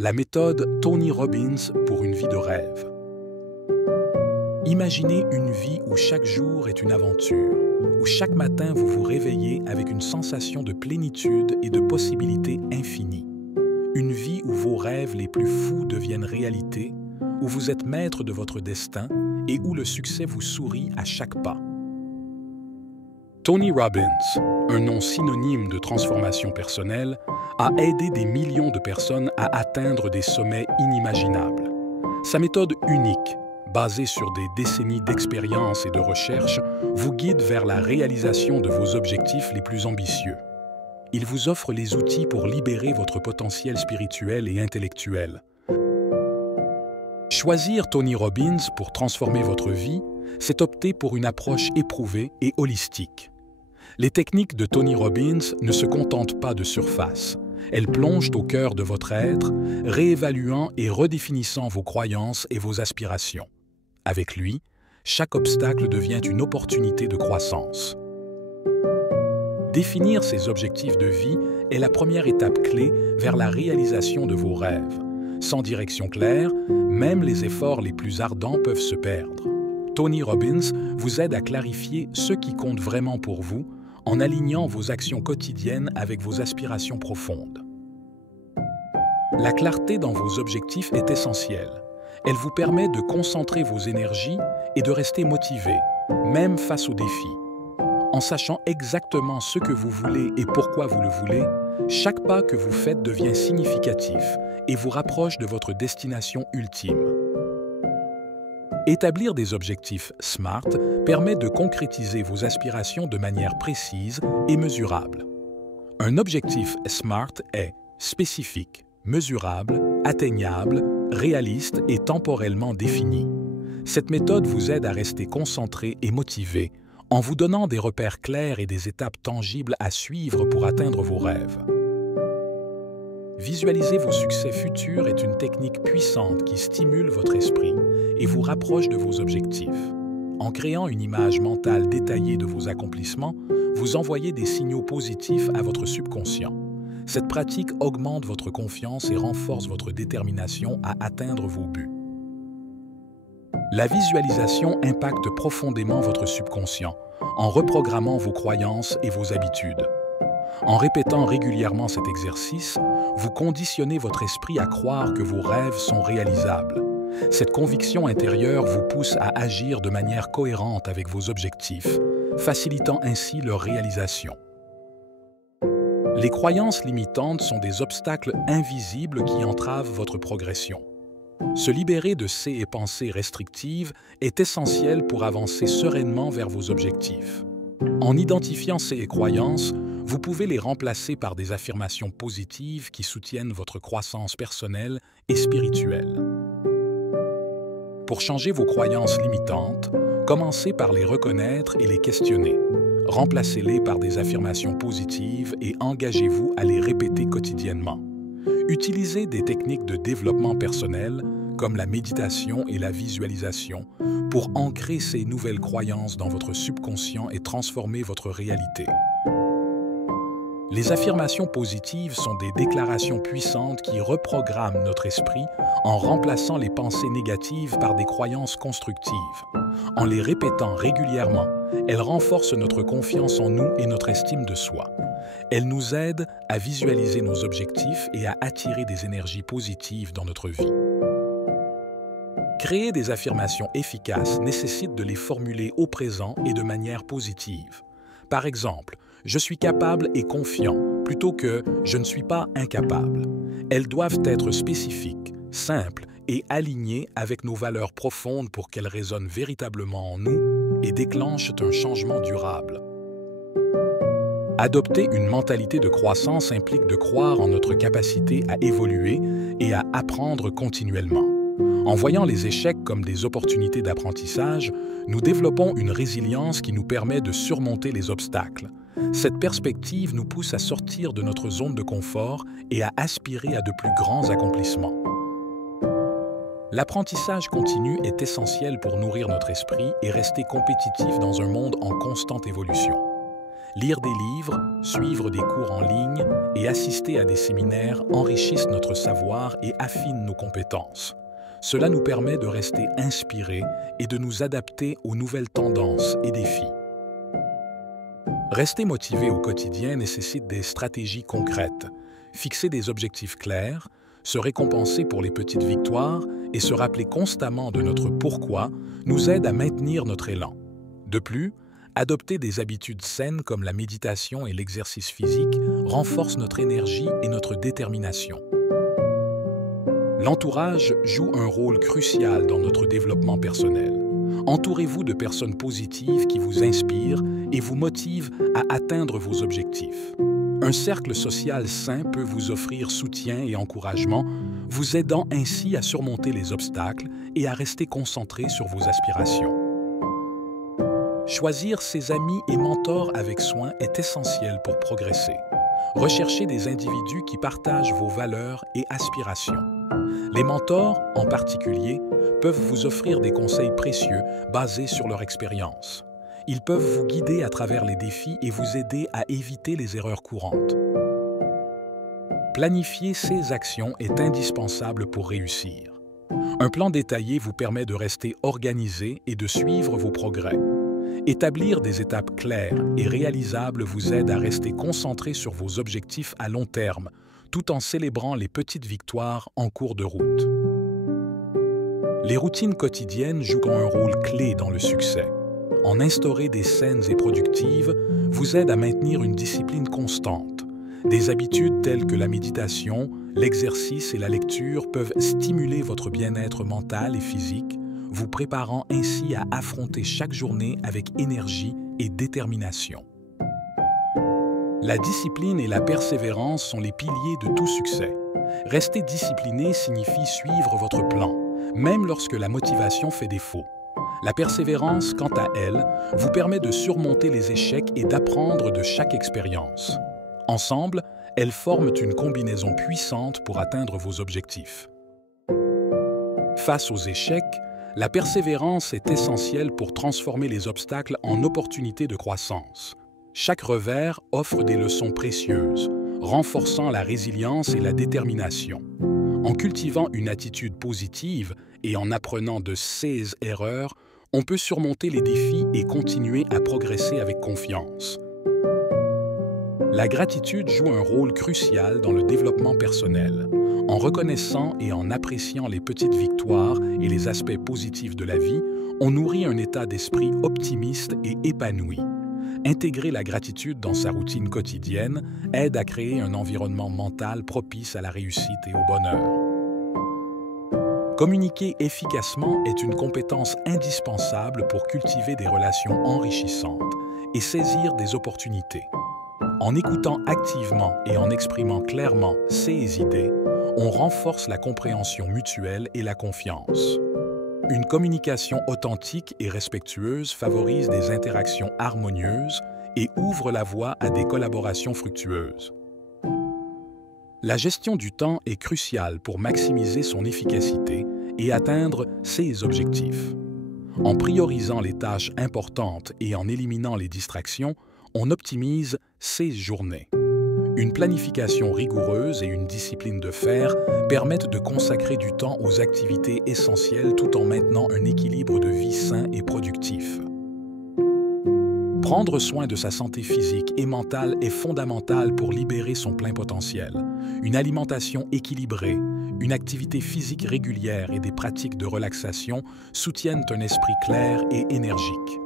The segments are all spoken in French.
La méthode Tony Robbins pour une vie de rêve. Imaginez une vie où chaque jour est une aventure, où chaque matin vous vous réveillez avec une sensation de plénitude et de possibilités infinies. Une vie où vos rêves les plus fous deviennent réalité, où vous êtes maître de votre destin et où le succès vous sourit à chaque pas. Tony Robbins, un nom synonyme de transformation personnelle, a aidé des millions de personnes à atteindre des sommets inimaginables. Sa méthode unique, basée sur des décennies d'expérience et de recherche, vous guide vers la réalisation de vos objectifs les plus ambitieux. Il vous offre les outils pour libérer votre potentiel spirituel et intellectuel. Choisir Tony Robbins pour transformer votre vie, c'est opter pour une approche éprouvée et holistique. Les techniques de Tony Robbins ne se contentent pas de surface. Elles plongent au cœur de votre être, réévaluant et redéfinissant vos croyances et vos aspirations. Avec lui, chaque obstacle devient une opportunité de croissance. Définir ses objectifs de vie est la première étape clé vers la réalisation de vos rêves. Sans direction claire, même les efforts les plus ardents peuvent se perdre. Tony Robbins vous aide à clarifier ce qui compte vraiment pour vous en alignant vos actions quotidiennes avec vos aspirations profondes. La clarté dans vos objectifs est essentielle. Elle vous permet de concentrer vos énergies et de rester motivé, même face aux défis. En sachant exactement ce que vous voulez et pourquoi vous le voulez, chaque pas que vous faites devient significatif et vous rapproche de votre destination ultime. Établir des objectifs SMART permet de concrétiser vos aspirations de manière précise et mesurable. Un objectif SMART est spécifique, mesurable, atteignable, réaliste et temporellement défini. Cette méthode vous aide à rester concentré et motivé en vous donnant des repères clairs et des étapes tangibles à suivre pour atteindre vos rêves. Visualiser vos succès futurs est une technique puissante qui stimule votre esprit et vous rapproche de vos objectifs. En créant une image mentale détaillée de vos accomplissements, vous envoyez des signaux positifs à votre subconscient. Cette pratique augmente votre confiance et renforce votre détermination à atteindre vos buts. La visualisation impacte profondément votre subconscient en reprogrammant vos croyances et vos habitudes. En répétant régulièrement cet exercice, vous conditionnez votre esprit à croire que vos rêves sont réalisables. Cette conviction intérieure vous pousse à agir de manière cohérente avec vos objectifs, facilitant ainsi leur réalisation. Les croyances limitantes sont des obstacles invisibles qui entravent votre progression. Se libérer de ces pensées restrictives est essentiel pour avancer sereinement vers vos objectifs. En identifiant ces croyances, vous pouvez les remplacer par des affirmations positives qui soutiennent votre croissance personnelle et spirituelle. Pour changer vos croyances limitantes, commencez par les reconnaître et les questionner. Remplacez-les par des affirmations positives et engagez-vous à les répéter quotidiennement. Utilisez des techniques de développement personnel, comme la méditation et la visualisation, pour ancrer ces nouvelles croyances dans votre subconscient et transformer votre réalité. Les affirmations positives sont des déclarations puissantes qui reprogramment notre esprit en remplaçant les pensées négatives par des croyances constructives. En les répétant régulièrement, elles renforcent notre confiance en nous et notre estime de soi. Elles nous aident à visualiser nos objectifs et à attirer des énergies positives dans notre vie. Créer des affirmations efficaces nécessite de les formuler au présent et de manière positive. Par exemple, « Je suis capable et confiant » plutôt que « Je ne suis pas incapable ». Elles doivent être spécifiques, simples et alignées avec nos valeurs profondes pour qu'elles résonnent véritablement en nous et déclenchent un changement durable. Adopter une mentalité de croissance implique de croire en notre capacité à évoluer et à apprendre continuellement. En voyant les échecs comme des opportunités d'apprentissage, nous développons une résilience qui nous permet de surmonter les obstacles. Cette perspective nous pousse à sortir de notre zone de confort et à aspirer à de plus grands accomplissements. L'apprentissage continu est essentiel pour nourrir notre esprit et rester compétitif dans un monde en constante évolution. Lire des livres, suivre des cours en ligne et assister à des séminaires enrichissent notre savoir et affinent nos compétences. Cela nous permet de rester inspirés et de nous adapter aux nouvelles tendances et défis. Rester motivé au quotidien nécessite des stratégies concrètes, fixer des objectifs clairs, se récompenser pour les petites victoires et se rappeler constamment de notre pourquoi nous aide à maintenir notre élan. De plus, adopter des habitudes saines comme la méditation et l'exercice physique renforce notre énergie et notre détermination. L'entourage joue un rôle crucial dans notre développement personnel. Entourez-vous de personnes positives qui vous inspirent et vous motivent à atteindre vos objectifs. Un cercle social sain peut vous offrir soutien et encouragement, vous aidant ainsi à surmonter les obstacles et à rester concentré sur vos aspirations. Choisir ses amis et mentors avec soin est essentiel pour progresser. Recherchez des individus qui partagent vos valeurs et aspirations. Les mentors, en particulier, peuvent vous offrir des conseils précieux basés sur leur expérience. Ils peuvent vous guider à travers les défis et vous aider à éviter les erreurs courantes. Planifier ses actions est indispensable pour réussir. Un plan détaillé vous permet de rester organisé et de suivre vos progrès. Établir des étapes claires et réalisables vous aide à rester concentré sur vos objectifs à long terme, tout en célébrant les petites victoires en cours de route. Les routines quotidiennes jouent un rôle clé dans le succès. En instaurer des saines et productives vous aide à maintenir une discipline constante. Des habitudes telles que la méditation, l'exercice et la lecture peuvent stimuler votre bien-être mental et physique, vous préparant ainsi à affronter chaque journée avec énergie et détermination. La discipline et la persévérance sont les piliers de tout succès. Rester discipliné signifie suivre votre plan, même lorsque la motivation fait défaut. La persévérance, quant à elle, vous permet de surmonter les échecs et d'apprendre de chaque expérience. Ensemble, elles forment une combinaison puissante pour atteindre vos objectifs. Face aux échecs, la persévérance est essentielle pour transformer les obstacles en opportunités de croissance. Chaque revers offre des leçons précieuses, renforçant la résilience et la détermination. En cultivant une attitude positive et en apprenant de ses erreurs, on peut surmonter les défis et continuer à progresser avec confiance. La gratitude joue un rôle crucial dans le développement personnel. En reconnaissant et en appréciant les petites victoires et les aspects positifs de la vie, on nourrit un état d'esprit optimiste et épanoui. Intégrer la gratitude dans sa routine quotidienne aide à créer un environnement mental propice à la réussite et au bonheur. Communiquer efficacement est une compétence indispensable pour cultiver des relations enrichissantes et saisir des opportunités. En écoutant activement et en exprimant clairement ses idées, on renforce la compréhension mutuelle et la confiance. Une communication authentique et respectueuse favorise des interactions harmonieuses et ouvre la voie à des collaborations fructueuses. La gestion du temps est cruciale pour maximiser son efficacité et atteindre ses objectifs. En priorisant les tâches importantes et en éliminant les distractions, on optimise ses journées. Une planification rigoureuse et une discipline de fer permettent de consacrer du temps aux activités essentielles tout en maintenant un équilibre de vie sain et productif. Prendre soin de sa santé physique et mentale est fondamental pour libérer son plein potentiel. Une alimentation équilibrée, une activité physique régulière et des pratiques de relaxation soutiennent un esprit clair et énergique.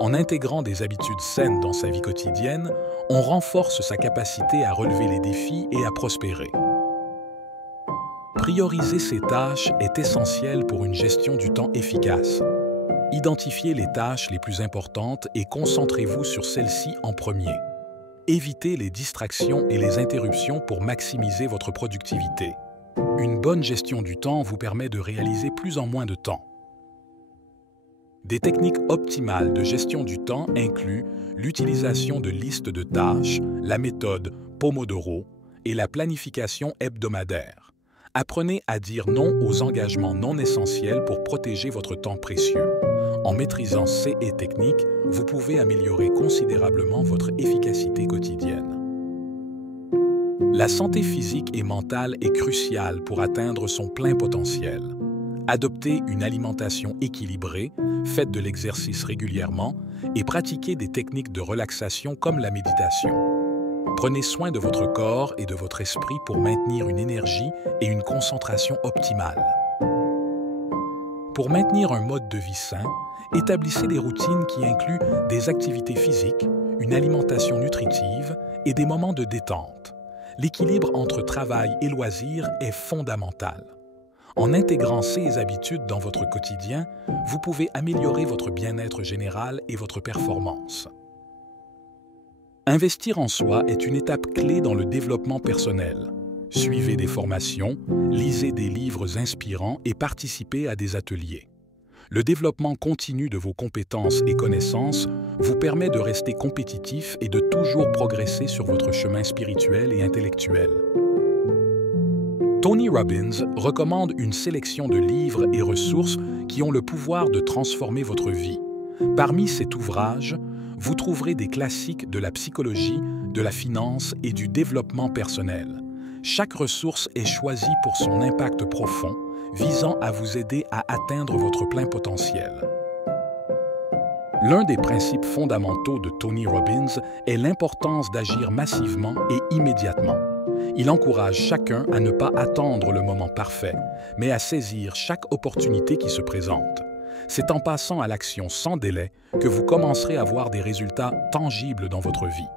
En intégrant des habitudes saines dans sa vie quotidienne, on renforce sa capacité à relever les défis et à prospérer. Prioriser ses tâches est essentiel pour une gestion du temps efficace. Identifiez les tâches les plus importantes et concentrez-vous sur celles-ci en premier. Évitez les distractions et les interruptions pour maximiser votre productivité. Une bonne gestion du temps vous permet de réaliser plus en moins de temps. Des techniques optimales de gestion du temps incluent l'utilisation de listes de tâches, la méthode Pomodoro et la planification hebdomadaire. Apprenez à dire non aux engagements non essentiels pour protéger votre temps précieux. En maîtrisant ces techniques, vous pouvez améliorer considérablement votre efficacité quotidienne. La santé physique et mentale est cruciale pour atteindre son plein potentiel. Adoptez une alimentation équilibrée, faites de l'exercice régulièrement et pratiquez des techniques de relaxation comme la méditation. Prenez soin de votre corps et de votre esprit pour maintenir une énergie et une concentration optimales. Pour maintenir un mode de vie sain, établissez des routines qui incluent des activités physiques, une alimentation nutritive et des moments de détente. L'équilibre entre travail et loisirs est fondamental. En intégrant ces habitudes dans votre quotidien, vous pouvez améliorer votre bien-être général et votre performance. Investir en soi est une étape clé dans le développement personnel. Suivez des formations, lisez des livres inspirants et participez à des ateliers. Le développement continu de vos compétences et connaissances vous permet de rester compétitif et de toujours progresser sur votre chemin spirituel et intellectuel. Tony Robbins recommande une sélection de livres et ressources qui ont le pouvoir de transformer votre vie. Parmi cet ouvrage, vous trouverez des classiques de la psychologie, de la finance et du développement personnel. Chaque ressource est choisie pour son impact profond, visant à vous aider à atteindre votre plein potentiel. L'un des principes fondamentaux de Tony Robbins est l'importance d'agir massivement et immédiatement. Il encourage chacun à ne pas attendre le moment parfait, mais à saisir chaque opportunité qui se présente. C'est en passant à l'action sans délai que vous commencerez à voir des résultats tangibles dans votre vie.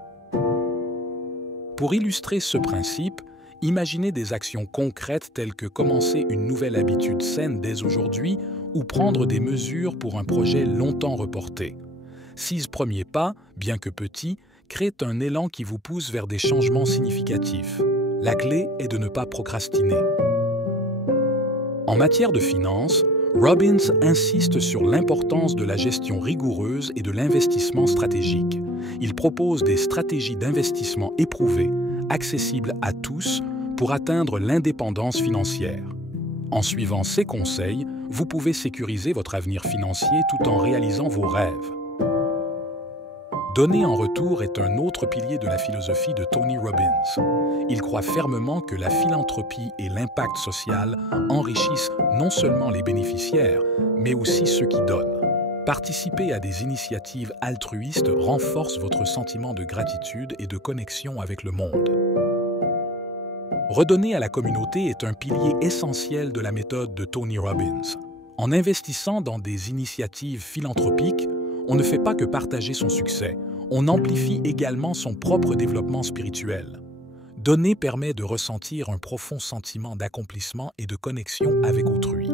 Pour illustrer ce principe, imaginez des actions concrètes telles que commencer une nouvelle habitude saine dès aujourd'hui ou prendre des mesures pour un projet longtemps reporté. 6 premiers pas, bien que petits, créent un élan qui vous pousse vers des changements significatifs. La clé est de ne pas procrastiner. En matière de finances, Robbins insiste sur l'importance de la gestion rigoureuse et de l'investissement stratégique. Il propose des stratégies d'investissement éprouvées, accessibles à tous, pour atteindre l'indépendance financière. En suivant ces conseils, vous pouvez sécuriser votre avenir financier tout en réalisant vos rêves. Donner en retour est un autre pilier de la philosophie de Tony Robbins. Il croit fermement que la philanthropie et l'impact social enrichissent non seulement les bénéficiaires, mais aussi ceux qui donnent. Participer à des initiatives altruistes renforce votre sentiment de gratitude et de connexion avec le monde. Redonner à la communauté est un pilier essentiel de la méthode de Tony Robbins. En investissant dans des initiatives philanthropiques, on ne fait pas que partager son succès, on amplifie également son propre développement spirituel. Donner permet de ressentir un profond sentiment d'accomplissement et de connexion avec autrui.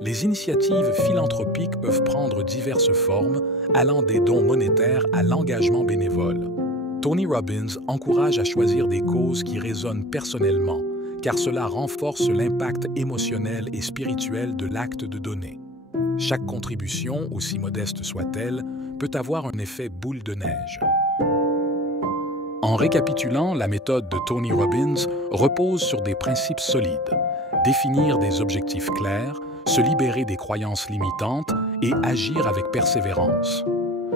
Les initiatives philanthropiques peuvent prendre diverses formes, allant des dons monétaires à l'engagement bénévole. Tony Robbins encourage à choisir des causes qui résonnent personnellement, car cela renforce l'impact émotionnel et spirituel de l'acte de donner. Chaque contribution, aussi modeste soit-elle, peut avoir un effet boule de neige. En récapitulant, la méthode de Tony Robbins repose sur des principes solides: définir des objectifs clairs, se libérer des croyances limitantes et agir avec persévérance.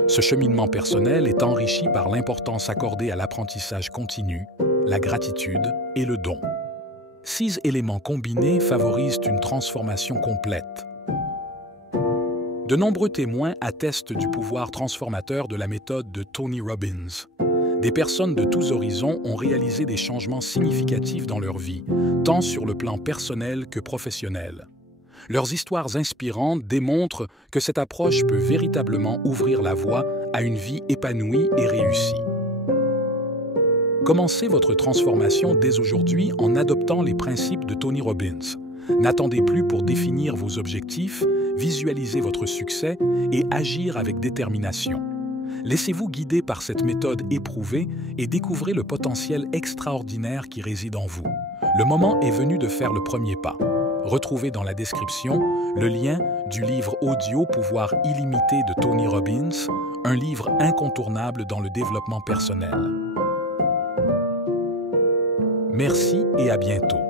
Ce cheminement personnel est enrichi par l'importance accordée à l'apprentissage continu, la gratitude et le don. 6 éléments combinés favorisent une transformation complète. De nombreux témoins attestent du pouvoir transformateur de la méthode de Tony Robbins. Des personnes de tous horizons ont réalisé des changements significatifs dans leur vie, tant sur le plan personnel que professionnel. Leurs histoires inspirantes démontrent que cette approche peut véritablement ouvrir la voie à une vie épanouie et réussie. Commencez votre transformation dès aujourd'hui en adoptant les principes de Tony Robbins. N'attendez plus pour définir vos objectifs, visualiser votre succès et agir avec détermination. Laissez-vous guider par cette méthode éprouvée et découvrez le potentiel extraordinaire qui réside en vous. Le moment est venu de faire le premier pas. Retrouvez dans la description le lien du livre audio Pouvoir illimité de Tony Robbins, un livre incontournable dans le développement personnel. Merci et à bientôt.